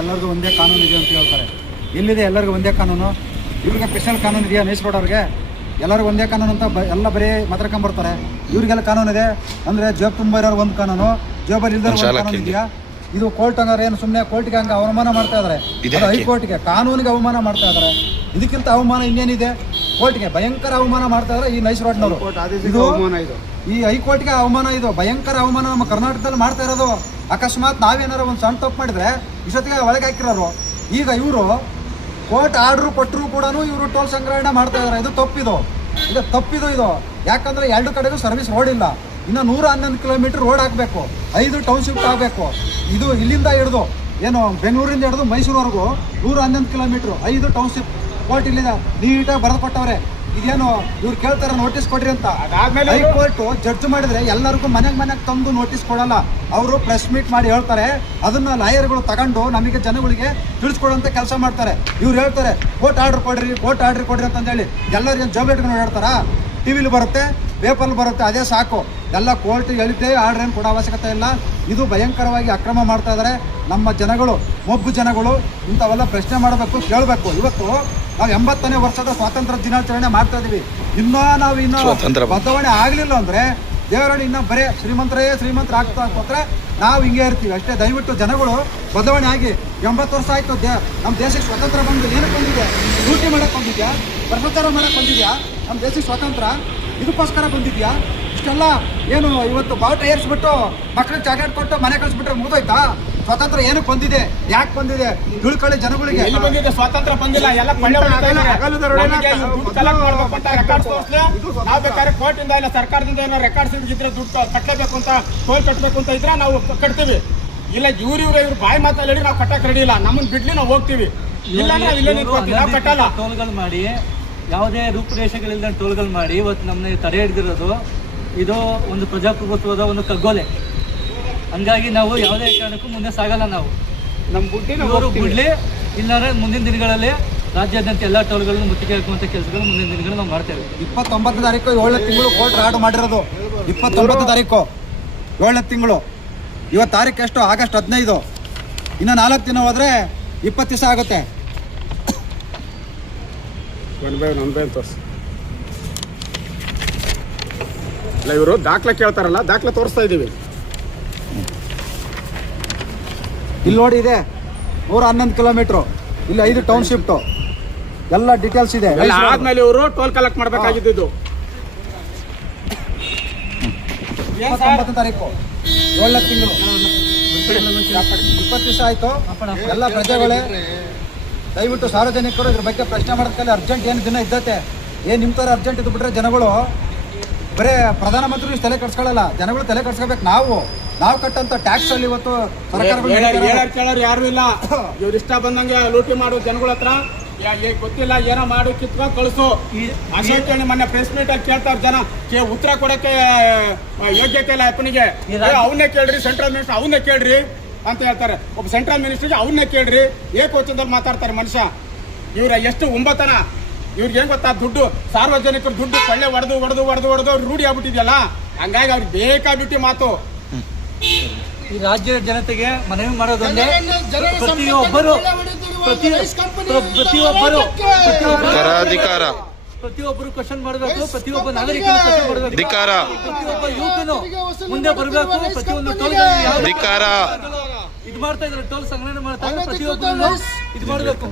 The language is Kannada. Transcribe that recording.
ಎಲ್ಲರಿಗೂ ಒಂದೇ ಕಾನೂನು ಇದೆ ಅಂತ ಹೇಳ್ತಾರೆ. ಎಲ್ಲಿದೆ ಎಲ್ಲರಿಗೂ ಒಂದೇ ಕಾನೂನು? ಇವ್ರಿಗೆ ಸ್ಪೆಷಲ್ ಕಾನೂನು ಇದೆಯಾ? ಮೇಯಿಸ್ಕೊಡೋರಿಗೆ ಎಲ್ಲರಿಗೂ ಒಂದೇ ಕಾನೂನು ಅಂತ ಎಲ್ಲ ಬರೀ ಮಾತಾಡ್ಕೊಂಡ್ಬರ್ತಾರೆ. ಇವ್ರಿಗೆಲ್ಲ ಕಾನೂನು ಇದೆ ಅಂದರೆ ಜೇಬ್ ತುಂಬ ಇರೋರು ಒಂದು ಕಾನೂನು, ಜೇಬಲ್ಲಿ ಇಲ್ದರ ಒಂದು ಕಾನೂನು ಇದೆಯಾ? ಇದು ಕೋರ್ಟ್ ಹಂಗಾರೆ ಏನು ಸುಮ್ಮನೆ ಕೋರ್ಟ್ಗೆ ಹಂಗೆ ಅವಮಾನ ಮಾಡ್ತಾ ಇದ್ದಾರೆ, ಹೈಕೋರ್ಟ್ಗೆ ಕಾನೂನಿಗೆ ಅವಮಾನ ಮಾಡ್ತಾ ಇದ್ದಾರೆ. ಇದಕ್ಕಿಂತ ಅವಮಾನ ಇನ್ನೇನಿದೆ? ಕೋರ್ಟ್ಗೆ ಭಯಂಕರ ಅವಮಾನ ಮಾಡ್ತಾ ಇದ್ದಾರೆ ಈ ನೈಸ್ ರೋಡ್ನವರು. ಇದು ಈ ಹೈಕೋರ್ಟ್ಗೆ ಅವಮಾನ, ಇದು ಭಯಂಕರ ಅವಮಾನ ನಮ್ಮ ಕರ್ನಾಟಕದಲ್ಲಿ ಮಾಡ್ತಾ ಇರೋದು. ಅಕಸ್ಮಾತ್ ನಾವೇನಾರು ಒಂದು ಸಣ್ಣ ತಪ್ಪು ಮಾಡಿದ್ರೆ ಇಷ್ಟೊತ್ತಿಗೆ ಒಳಗೆ ಹಾಕಿರೋರು. ಈಗ ಇವರು ಕೋರ್ಟ್ ಆರ್ಡ್ರು ಕೊಟ್ಟರು ಕೂಡ ಇವರು ಟೋಲ್ ಸಂಗ್ರಹಣೆ ಮಾಡ್ತಾ ಇದ್ದಾರೆ. ಇದು ತಪ್ಪಿದು, ತಪ್ಪಿದು ಇದು. ಯಾಕಂದರೆ ಎರಡು ಕಡೆಗೂ ಸರ್ವಿಸ್ ರೋಡ್ ಇಲ್ಲ. ಇನ್ನು 111 ಕಿಲೋಮೀಟರ್ ರೋಡ್ ಹಾಕಬೇಕು, 5 ಟೌನ್ಶಿಪ್ ಆಗಬೇಕು. ಇದು ಇಲ್ಲಿಂದ ಹಿಡಿದು ಏನು ಬೆಂಗಳೂರಿಂದ ಹಿಡಿದು ಮೈಸೂರುವರೆಗೂ 111 ಕಿಲೋಮೀಟ್ರು, 5 ಟೌನ್ಶಿಪ್. ಕೋರ್ಟ್ ಇಲ್ಲಿಂದ ನೀಟಾಗಿ ಬರೆದು ಕೊಟ್ಟವ್ರೆ. ಇದೇನು ಇವ್ರು ಕೇಳ್ತಾರೆ ನೋಟಿಸ್ ಕೊಡ್ರಿ ಅಂತ. ಹೈಕೋರ್ಟ್ ಜಡ್ಜ್ ಮಾಡಿದ್ರೆ ಎಲ್ಲರಿಗೂ ಮನೆಗೆ ತಂದು ನೋಟಿಸ್ ಕೊಡಲ್ಲ. ಅವರು ಪ್ರೆಸ್ ಮೀಟ್ ಮಾಡಿ ಹೇಳ್ತಾರೆ, ಅದನ್ನ ಲಾಯರ್ಗಳು ತಗೊಂಡು ನಮಗೆ ಜನಗಳಿಗೆ ತಿಳಿಸ್ಕೊಡುವಂತ ಕೆಲಸ ಮಾಡ್ತಾರೆ. ಇವ್ರು ಹೇಳ್ತಾರೆ ಕೋರ್ಟ್ ಆರ್ಡರ್ ಕೊಡ್ರಿ ಅಂತಂದೇಳಿ ಎಲ್ಲರಿಗೂ ಜಾಬ್ ಇಟ್ಕೊಂಡು ಹೇಳ್ತಾರಾ? ಟಿವಿಲಿ ಬರುತ್ತೆ, ಪೇಪರ್ಲಿ ಬರುತ್ತೆ, ಅದೇ ಸಾಕು. ಎಲ್ಲ ಕೋರ್ಟ್ ಹೇಳಿದ್ದೇ ಆರ್ಡರ್ ಏನು ಕೊಡೋ ಅವಶ್ಯಕತೆ ಇಲ್ಲ. ಇದು ಭಯಂಕರವಾಗಿ ಅಕ್ರಮ ಮಾಡ್ತಾ ಇದ್ದಾರೆ ನಮ್ಮ ಜನಗಳು, ಮೊಬ್ಬು ಜನಗಳು. ಇಂಥವೆಲ್ಲ ಪ್ರಶ್ನೆ ಮಾಡಬೇಕು, ಕೇಳಬೇಕು. ಇವತ್ತು ನಾವು 80ನೇ ವರ್ಷದ ಸ್ವಾತಂತ್ರ್ಯ ದಿನಾಚರಣೆ ಮಾಡ್ತಾ ಇದೀವಿ. ಇನ್ನೂ ಬದಲಾವಣೆ ಆಗಲಿಲ್ಲ ಅಂದರೆ ದೇವರನ್ನು ಇನ್ನೂ ಬರೇ ಶ್ರೀಮಂತರ ಆಗ್ತಾ ಹೋದ್ರೆ ನಾವು ಹಿಂಗೆ ಇರ್ತೀವಿ ಅಷ್ಟೇ. ದಯವಿಟ್ಟು ಜನಗಳು ಬದಲಾವಣೆ ಆಗಿ. 80 ವರ್ಷ ಆಯಿತು ನಮ್ಮ ದೇಶಕ್ಕೆ ಸ್ವಾತಂತ್ರ್ಯ ಬಂದು ಏನಕ್ಕೆ ಬಂದಿದೆ? ಡ್ಯೂಟಿ ಮಾಡೋಕ್ಕೆ ಬಂದಿದ್ಯಾ? ಭ್ರಷ್ಟಾಚಾರ ಮಾಡೋಕ್ಕೆ ಬಂದಿದ್ಯಾ? ನಮ್ಮ ದೇಶಕ್ಕೆ ಸ್ವಾತಂತ್ರ್ಯ ಇದಕ್ಕೋಸ್ಕರ ಬಂದಿದ್ಯಾ? ಇಷ್ಟೆಲ್ಲ ಏನು ಇವತ್ತು ಬಾವುಟ ಏರಿಸ್ಬಿಟ್ಟು ಮಕ್ಕಳಿಗೆ ಚಾಕ್ಲೇಟ್ ಕೊಟ್ಟು ಮನೆ ಕಳಿಸ್ಬಿಟ್ರೆ ಮುಗಿದೋಯ್ತಾ? ಸ್ವಾತಂತ್ರ್ಯ ಏನಕ್ಕೆ ಬಂದಿದೆ? ಯಾಕೆ ಬಂದಿದೆ? ತಿಳ್ಕೊಳ್ಳಿ ಜನಗಳಿಗೆ. ಸ್ವಾತಂತ್ರ್ಯ ಬಂದಿಲ್ಲ, ಎಲ್ಲ ನಾವು ಬೇಕಾದ್ರೆ ಕೋರ್ಟಿಂದ ಇಲ್ಲ ಸರ್ಕಾರದಿಂದ ಏನೋ ರೆಕಾರ್ಡ್ಸ್ ಇದ್ರೆ ದುಡ್ಡು ಕಟ್ಟಲೇಬೇಕು ಅಂತ, ಟೋಲ್ ಕಟ್ಟಬೇಕು ಅಂತ ಇದ್ರೆ ನಾವು ಕಟ್ತೀವಿ. ಇಲ್ಲ ಇವ್ರು ಬಾಯಿ ಮಾತಲ್ಲಿ ಹೇಳಿ ನಾವು ಕಟ್ಟಕ್ಕೆ ರೆಡಿ ಇಲ್ಲ, ನಮ್ಮನ್ನ ಬಿಡ್ಲಿ ನಾವು ಹೋಗ್ತೀವಿ. ಇಲ್ಲ ಇಲ್ಲೇ ನಿಂತ್ಕೊತೀವಿ, ನಾವು ಕಟ್ಟಲ್ಲ. ಟೋಲ್ಗಳು ಮಾಡಿ ಯಾವುದೇ ರೂಪುರೇಷೆಗಳಿಲ್ಲದ ಟೋಲ್ಗಳು ಮಾಡಿ ಇವತ್ತು ನಮ್ಮನ್ನ ತಡೆ ಹಿಡಿದಿರೋದು ಇದು ಒಂದು ಪ್ರಜಾಪ್ರಭುತ್ವದ ಒಂದು ಕಗ್ಗೊಲೆ. ಹಂಗಾಗಿ ನಾವು ಯಾವುದೇ ಕಾರಣಕ್ಕೂ ಮುಂದೆ ಸಾಗಲ್ಲ. ನಾವು ನಮ್ಮ ಬಿಡ್ಲಿ ಇಲ್ಲಾಂದ್ರೆ ಮುಂದಿನ ದಿನಗಳಲ್ಲಿ ರಾಜ್ಯಾದ್ಯಂತ ಎಲ್ಲ ಟೋಲ್ಗಳನ್ನು ಮುತ್ತಿಗೆ ಹಾಕುವಂಥ ಕೆಲಸಗಳು ಮುಂದಿನ ದಿನಗಳು ನಾವು ಮಾಡ್ತೇವೆ. 29 ತಾರೀಕು 7ನೇ ತಿಂಗಳು ಕೋರ್ಟ್ ಆರ್ಡರ್ ಮಾಡಿರೋದು. 29 ತಾರೀಕು 7ನೇ ತಿಂಗಳು. ಇವತ್ತು ತಾರೀಕು ಎಷ್ಟು? ಆಗಸ್ಟ್ 15. ಇನ್ನು 4 ದಿನ ಹೋದ್ರೆ 20 ದಿವಸ ಆಗುತ್ತೆ. ಇಲ್ಲ ಇವರು ದಾಖಲೆ ಕೇಳ್ತಾರಲ್ಲ, ದಾಖಲೆ ತೋರಿಸ್ತಾ ಇದೀವಿ. ಇಲ್ಲಿ ನೋಡಿ, ಇದೆ 111 ಕಿಲೋಮೀಟ್ರು, ಇಲ್ಲಿ 5 ಟೌನ್ಶಿಫ್ಟು, ಎಲ್ಲ ಡೀಟೇಲ್ಸ್ ಇದೆ. ಆದ್ಮೇಲೆ ಇವರು ಟೋಲ್ ಕಲೆಕ್ಟ್ ಮಾಡಬೇಕಾಗಿದ್ದು. 29 ತಾರೀಕು 7ನೇ ತಿಂಗಳು 20 ದಿವಸ ಆಯ್ತು. ಎಲ್ಲ ಪ್ರಜೆಗಳೇ ದಯವಿಟ್ಟು ಸಾರ್ವಜನಿಕರು ಇದ್ರ ಬಗ್ಗೆ ಪ್ರಶ್ನೆ ಮಾಡೋದಕ್ಕೆ ಅರ್ಜೆಂಟ್ ಏನು ದಿನ ಇದ್ದತೆ ಏನು ನಿಮ್ಮ ಥರ ಅರ್ಜೆಂಟ್ ಇದ್ದು ಬಿಟ್ರೆ ಜನಗಳು ಬರೇ ಪ್ರಧಾನಮಂತ್ರಿ ತಲೆ ಕೆಡ್ಸ್ಕೊಳ್ಳಲ್ಲ, ಜನಗಳು ತಲೆ ಕೆಡ್ಸ್ಕೋಬೇಕು. ನಾವು ಕಟ್ಟಂತ ಟ್ಯಾಕ್ಸ್ ಅಲ್ಲಿ ಇವತ್ತು ಕೇಳೋರು ಯಾರು ಇಲ್ಲ. ಇವ್ರು ಇಷ್ಟ ಬಂದಂಗೆ ಲೂಟಿ ಮಾಡೋ ಜನಗಳ ಹತ್ರ ಗೊತ್ತಿಲ್ಲ, ಏನೋ ಮಾಡಿ ಕಿತ್ಕೊ ಕಳಿಸು. ಅಶೋಕೇಣಿ ಮೊನ್ನೆ ಪ್ರೆಸ್ ಮೀಟ್ ಅಲ್ಲಿ ಕೇಳ್ತಾರೆ ಜನ, ಉತ್ತರ ಕೊಡಕ್ಕೆ ಯೋಗ್ಯತೆ ಇಲ್ಲ ಅಪ್ಪನಿಗೆ. ಅವನ್ನೇ ಕೇಳ್ರಿ, ಸೆಂಟ್ರಲ್ ಮಿನಿಸ್ಟರ್ ಅವನ್ನೇ ಕೇಳ್ರಿ ಅಂತ ಹೇಳ್ತಾರೆ. ಒಬ್ಬ ಸೆಂಟ್ರಲ್ ಮಿನಿಸ್ಟರ್ಗೆ ಅವನ್ನೇ ಕೇಳ್ರಿ, ಏಕವಚನದಲ್ಲಿ ಮಾತಾಡ್ತಾರೆ ಮನುಷ್ಯ. ಇವ್ರ ಎಷ್ಟು ಉಂಬತನ ಇವ್ರಿಗೆ ಹೆಂಗ್ ಗೊತ್ತಾ? ದುಡ್ಡು ಸಾರ್ವಜನಿಕರು ದುಡ್ಡು ಕೊಳ್ಳೆ ಹೊಡೆದು ರೂಢಿ ಆಗ್ಬಿಟ್ಟಿದೆಯಲ್ಲ, ಹಂಗಾಗಿ ಅವ್ರಿಗೆ ಬೇಕಾಬಿಟ್ಟು ಮಾತು. ಈ ರಾಜ್ಯದ ಜನತೆಗೆ ಮನವಿ ಮಾಡೋದೊಂದೇ, ಪ್ರತಿಯೊಬ್ಬರು ಕ್ವಶನ್ ಮಾಡಬೇಕು, ಪ್ರತಿಯೊಬ್ಬ ನಾಗರಿಕರು ಕ್ವಶನ್ ಮಾಡಬೇಕು, ಪ್ರತಿಯೊಬ್ಬ ಯುವಕನು ಮುಂದೆ ಬರಬೇಕು. ಪ್ರತಿಯೊಂದು ಟೋಲ್ ಇದು ಮಾಡ್ತಾ ಇದ್ದಾರೆ, ಟೋಲ್ ಸಂಗ್ರಹಣೆ ಮಾಡ್ತಾ ಇದ್ದಾರೆ. ಪ್ರತಿಯೊಬ್ಬರು ಇದು ಮಾಡಬೇಕು.